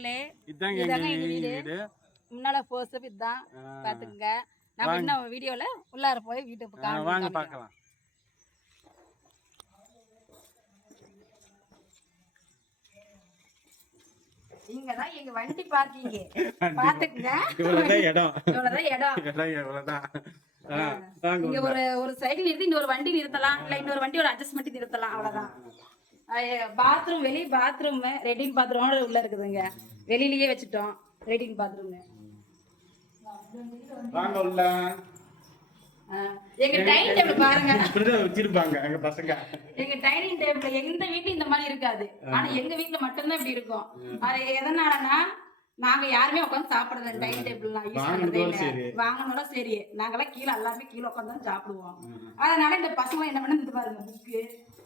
மக்களே, இதாங்க இதாங்க எங்க எங்க வீடு. வீடு. முன்னால போஸ்ட் இதான் பாத்துக்கங்க. நம்ம இன்னும் வீடியோல உள்ளார போய் வீட்டுக்கு வாங்க காமிக்கிறோம். பார்க்கலாம். இங்கதான் எங்க வண்டி பார்க்கிங் பாத்துக்கங்க. இவ்வளவுதான் இடம். இவ்வளவுதான் இடம். இவ்வளவுதான். இங்க ஒரு சைக்கிள் நிறுத்தி இன்னொரு வண்டி நிறுத்தலாம், இல்ல இன்னொரு வண்டியோட அட்ஜஸ்ட்மெண்ட் நிறுத்தலாம், அவ்வளவுதான். பாத்ரூம் வெளிய பாத்ரூம் ரெடின் பாத்ரூமோட உள்ள இருக்குதுங்க. வெளியிலயே வச்சுட்டோம் ரெடின் பாத்ரூம். வாங்க உள்ள. எங்க டைனிங் டேபிள் பாருங்க. இப்படிதான் வச்சிருப்பாங்க எங்க பசங்க. எங்க டைனிங் டேபிள் எந்த வீட்லயும் இந்த மாதிரி இருக்காது. ஆனா எங்க வீட்ல மட்டும்தான் இப்படி இருக்கும். அது எதனாலனா நாங்க யாருமே உட்காந்து சாப்பிடுறது டைனிங் டேபிள்லாம் யூஸ் பண்றதே இல்ல. வாங்கனோட சரி நாங்கெல்லாம் கீழே எல்லாருமே கீழே உட்காந்து சாப்பிடுவோம். அதனால இந்த பசங்க என்ன பண்ணு பாருங்க, புக்கு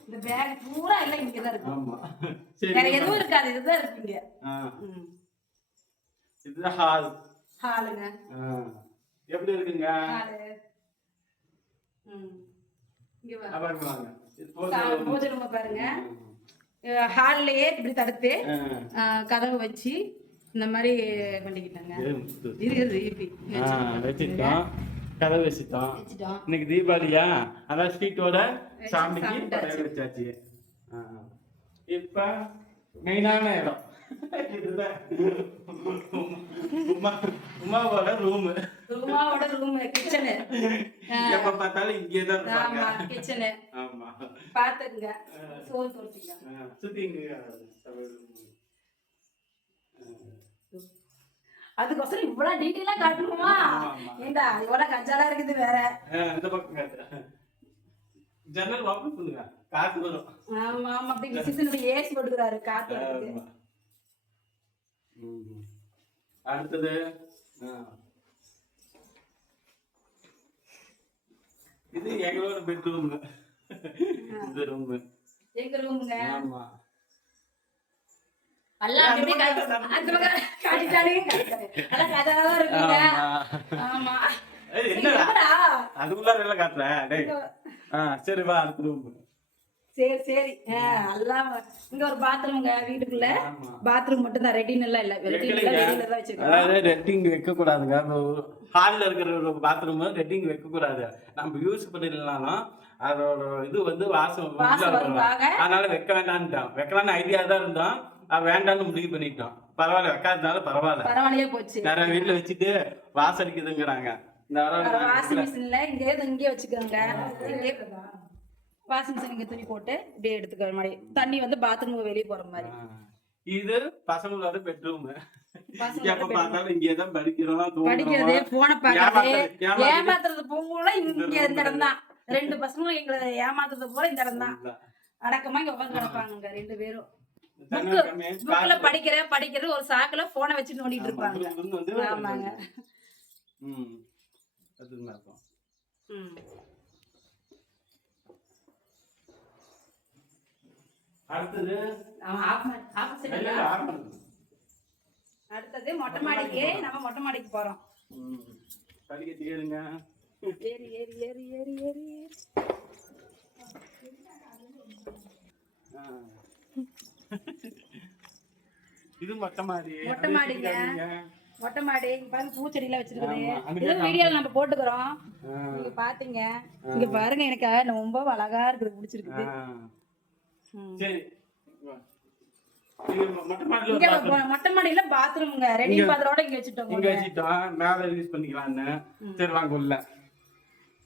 இந்த பேக் பூரா எல்லாம் இங்கதான் இருக்கும். வேற எதுவும் இருக்காது, இதுதான் இருக்குங்க. இதுதான் ஹால். ஹாலுங்க. எப்படி இருக்குங்க? இங்க பாருங்க. பூஜை ரூம் பாருங்க. ஹால்லயே இப்படி தடுத்து கதவு வச்சு இந்த மாதிரி பண்ணிக்கிட்டாங்க. வச்சுட்டோம், கதவு வச்சுட்டோம். இன்னைக்கு தீபாவளியா, அதான் ஸ்வீட்டோட சாமிக்கு படையல் வச்சாச்சு. இப்ப மெயினான இடம் இதுதான். உமாவோட ரூம். உமாவோட ரூம் கிச்சன். எப்ப பார்த்தாலும் இங்கேதான் இருப்பாங்க. ஆமா கிச்சன். ஆமா பாத்துங்க. சோறு தோர்த்திங்க. சுத்திங்க. அதுக்கோசரம் இவ்வளவு டீடைலா காட்டணுமா? ஏண்டா இவ்வளவு கஞ்சாலா இருக்குது வேற. இந்த பக்கம் காட்டு. ஜன்னல் ஓபன் பண்ணுங்க, காத்து வரும். ஆமா ஆமா, அப்படி மிஷினுடைய ஏசி போட்டுக்கறாரு, காத்து வருது. அடுத்தது இது எங்களோட பெட்ரூம். இந்த ரூம் எங்க ரூம்ங்க. ஆமா. எல்லாம் அப்படியே காட்டிட்டாலே எல்லாம் கதறா இருக்குங்க. ஆமா. என்னடா அதுக்குள்ள எல்லாம் காட்டுற? டேய் சரி வா அடுத்த ரூம். சரி சரி. எல்லாம் இங்க ஒரு பாத்ரூம்ங்க. வீட்டுக்குள்ள பாத்ரூம் மட்டும் தான், ரெட்டின் எல்லாம் இல்ல. வெளியில தான் வச்சிருக்கோம். அதாவது ரெட்டிங் வைக்க கூடாதுங்க. ஹால்ல இருக்கிற ஒரு பாத்ரூம் ரெட்டிங் வைக்க கூடாது. நம்ம யூஸ் பண்ணிடலாம், அதோட இது வந்து வாசம். அதனால வைக்க வேண்டாம்ட்டான். வைக்கலாம்னு ஐடியா தான் இருந்தோம், வேண்டாம்னு முடிவு பண்ணிட்டோம். பரவாயில்ல, வைக்காதனால பரவாயில்லையே போச்சு. நிறைய வீட்டுல வச்சுட்டு வாசடிக்குதுங்கிறாங்க. வாஷிங் மிஷின்ல இங்கே வச்சுக்கோங்க. வாஷிங் மிஷின் இங்க துணி போட்டு இப்படியே எடுத்துக்கிற மாதிரி, தண்ணி வந்து பாத்ரூமுக்கு வெளியே போற மாதிரி. இது பசங்களோட பெட்ரூம். எப்ப பார்த்தாலும் இங்கேதான் படிக்கிறது, போனை பார்க்கறது, ஏமாத்துறது பூரா இங்க இந்த இடம் தான். ரெண்டு பசங்களும் எங்களை ஏமாத்துறது போல இந்த இடம் தான். அடக்கமா இங்க உட்காந்து கிடப்பாங்க ரெண்டு பேரும். புக்ல படிக்கிற ஒரு சாக்குல போனை வச்சு நோண்டிட்டு இருப்பாங்க. ஆமாங்க. அடுத்தது மொட்டை மாடிக்கு. நம்ம மொட்டை மாடிக்கு போறோம். ஏறி ஏறி ஏறி ஏறி ஏறி இது மொட்டை மாடி. மொட்டை மாடிங்க. மொட்டை மாடி பாருங்க, பூச்செடி எல்லாம் வச்சிருக்குது. வீடியோல நம்ம போட்டுக்கிறோம், நீங்க பாத்தீங்க. இங்க பாருங்க, எனக்கு ரொம்ப அழகா இருக்குது, பிடிச்சிருக்குது. சரி, மொட்டை மாடியில பாத்ரூம்ங்க. ரெடி பாத்ரூமோட இங்க வச்சுட்டோம். மேல யூஸ் பண்ணிக்கலாம்னு. சரி வாங்க உள்ள.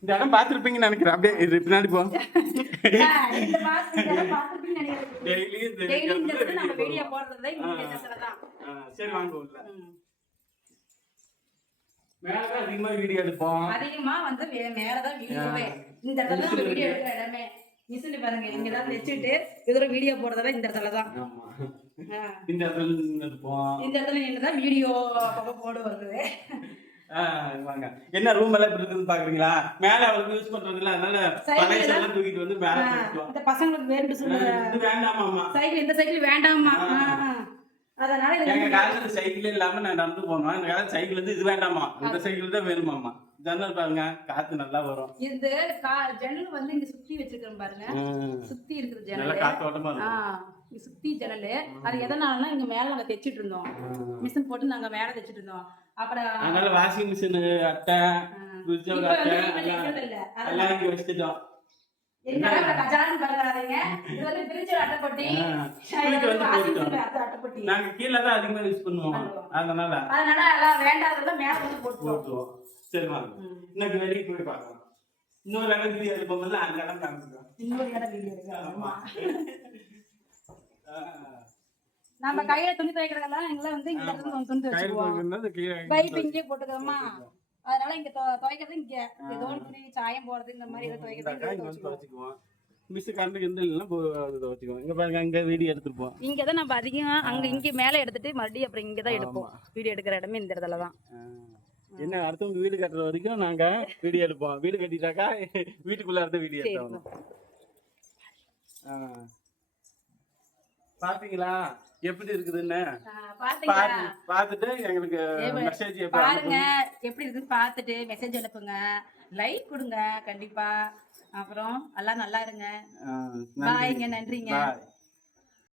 இந்த இடம் பாத்துருப்பீங்கன்னு நினைக்கிறேன். அப்படியே இது பின்னாடி போ. சரி வாங்க உள்ள. மேலதான் அதிகமா வீடியோ எடுப்போம். அதிகமா வந்து மேலதான் வீடியோவே. இந்த இடத்துல நம்ம வீடியோ எடுக்கிற இடமே மிஷின் பாருங்க. இங்கதான் வச்சுட்டு இதோட வீடியோ போடுறதெல்லாம் இந்த இடத்துலதான். இந்த இடத்துல எடுப்போம். இந்த இடத்துல நின்றுதான் வீடியோ அப்பப்போ போடு வருது. வாங்க. என்ன ரூம் எல்லாம் இப்படி இருக்குன்னு பாக்குறீங்களா? மேல அவளுக்கு யூஸ் பண்றது இல்ல, அதனால பழைய எல்லாம் தூக்கிட்டு வந்து மேல போட்டுருவோம். இந்த பசங்களுக்கு வேணும்னு சொல்லுங்க. இது வேண்டாமாமா, சைக்கிள் இந்த சைக்கிள் வேண்டாமா. அதனால எங்க காலத்துல சைக்கிள் இல்லாம நான் நடந்து போனோம். இந்த காலத்துல சைக்கிள் வந்து இது வேண்டாமா, இந்த சைக்கிள் தான் வேணுமாமா. ஜன்னல் பாருங்க, காத்து நல்லா வரும். இந்த ஜன்னல் வந்து இங்க சுத்தி வச்சிருக்கேன் பாருங்க, சுத்தி இருக்குது ஜன்னல். நல்லா காத்தோட்டமா இருக்கும். இங்க சுத்தி ஜன்னல். அது எதனாலன்னா இங்க மேல நாங்க தைச்சிட்டு இருந்தோம், மிஷின் போட்டு நாங்க மேல தைச்சிட்டு இருந்தோம். அப்புறம் அதனால வாஷிங் மிஷின் அட்டை ஃப்ரிட்ஜோட இப்ப அட்டை வந்து வீட்டுல தைக்கிறது இல்ல. எல்லாம் இங்க வச்சுட்டோம். என்னால கஜான்னு பாருங்க. இது வந்து பிரிட்ஜ் அட்டைப்பட்டி, வாஷிங் மிஷின் அட்டைப்பட்டி. நாங்க கீழ தான் அதிகமா யூஸ் பண்ணுவோம். அதனால எல்லாம் வேண்டாததெல்லாம் மேல வந்து போட்டுருவோம். சரி வாங்க இன்னைக்கு வெளியே போய் பார்க்கலாம். இன்னொரு இடம் வீடியோ எடுப்போம்ல அந்த இடம் காமிச்சுக்கலாம். இன்னொரு இடம் வீடியோ எடுக்கலாம். நம்ம கையில துணி துவைக்கிறதெல்லாம் எங்களை வந்து இங்க இருந்து துணி துவைச்சுக்குவோம். பைப் இங்கே போட்டுக்கிறோமா, அதனால இங்க துவைக்கிறது இங்க ஏதோ துணி சாயம் போறது இந்த மாதிரி ஏதோ துவைக்கிறது மிஸ் கரண்ட் எந்த இல்லைன்னா துவைச்சுக்குவோம். இங்க பாருங்க இங்க வீடியோ எடுத்துருப்போம். இங்கதான் நம்ம அதிகம் அங்க இங்க மேல எடுத்துட்டு மறுபடியும் அப்புறம் இங்கதான் எடுப்போம். வீடியோ எடுக்கிற இடமே இந்த இடத்துல தான். என்ன அடுத்தவங்க வீடு கட்டுற வரைக்கும் நாங்க வீடியோ எடுப்போம். வீடு கட்டிட்டாக்கா வீட்டுக்குள்ள இருந்து வீடியோ எடுத்தோம். பாத்தீங்களா எப்படி இருக்குதுன்னு பாத்துட்டு எங்களுக்கு மெசேஜ் பாருங்க, எப்படி இருக்குன்னு பாத்துட்டு மெசேஜ் அனுப்புங்க, லைக் கொடுங்க கண்டிப்பா. அப்புறம் எல்லாம் நல்லா இருங்க. பாய்ங்க, நன்றிங்க.